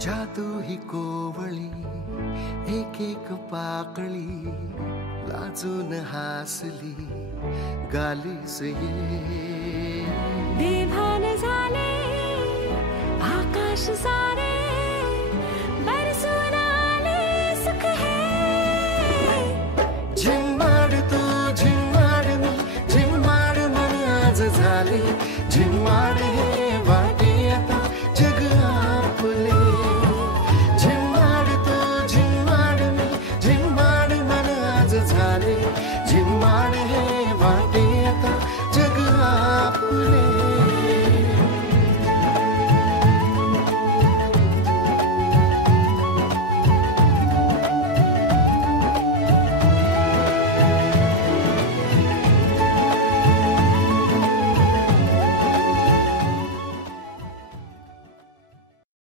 जादू ही कोवळी एक एक पाकळी लाजून हासली गालीस ये बेभान झाले आकाश सारे